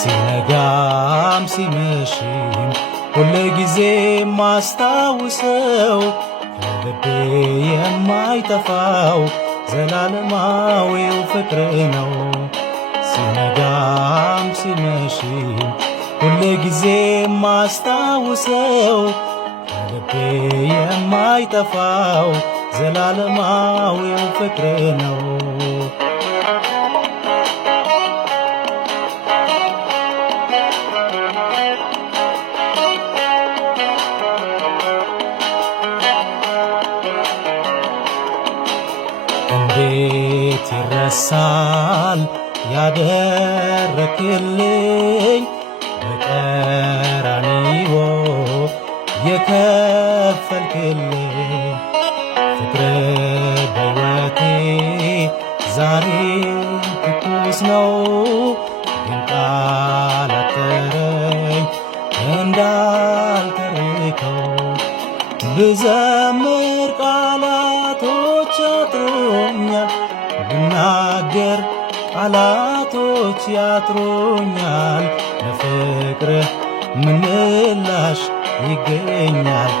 ሲነጋም ሲመሽም ሁል ጊዜ ማስታውሰው ከልቤ የማይጠፋው ዘላለማዊው ፍቅር ነው። ሲነጋም ሲመሽም ሁል ጊዜ ማስታውሰው ከልቤ የማይጠፋው ዘላለማዊው ፍቅር ነው። እንዴት ይረሳል ያደረክልኝ በቀራንዮ የከፈልክልኝ ፍቅር በሕይወቴ ዛሬ ትኩስ ነው። ግን ቃል አጠረኝ እንዳልተርከው ብዘምር ቃላቶች ያጥሩኛል፣ ብናገር ቃላቶች ያጥሩኛል። ለፍቅርህ ምላሽ ይገኛል።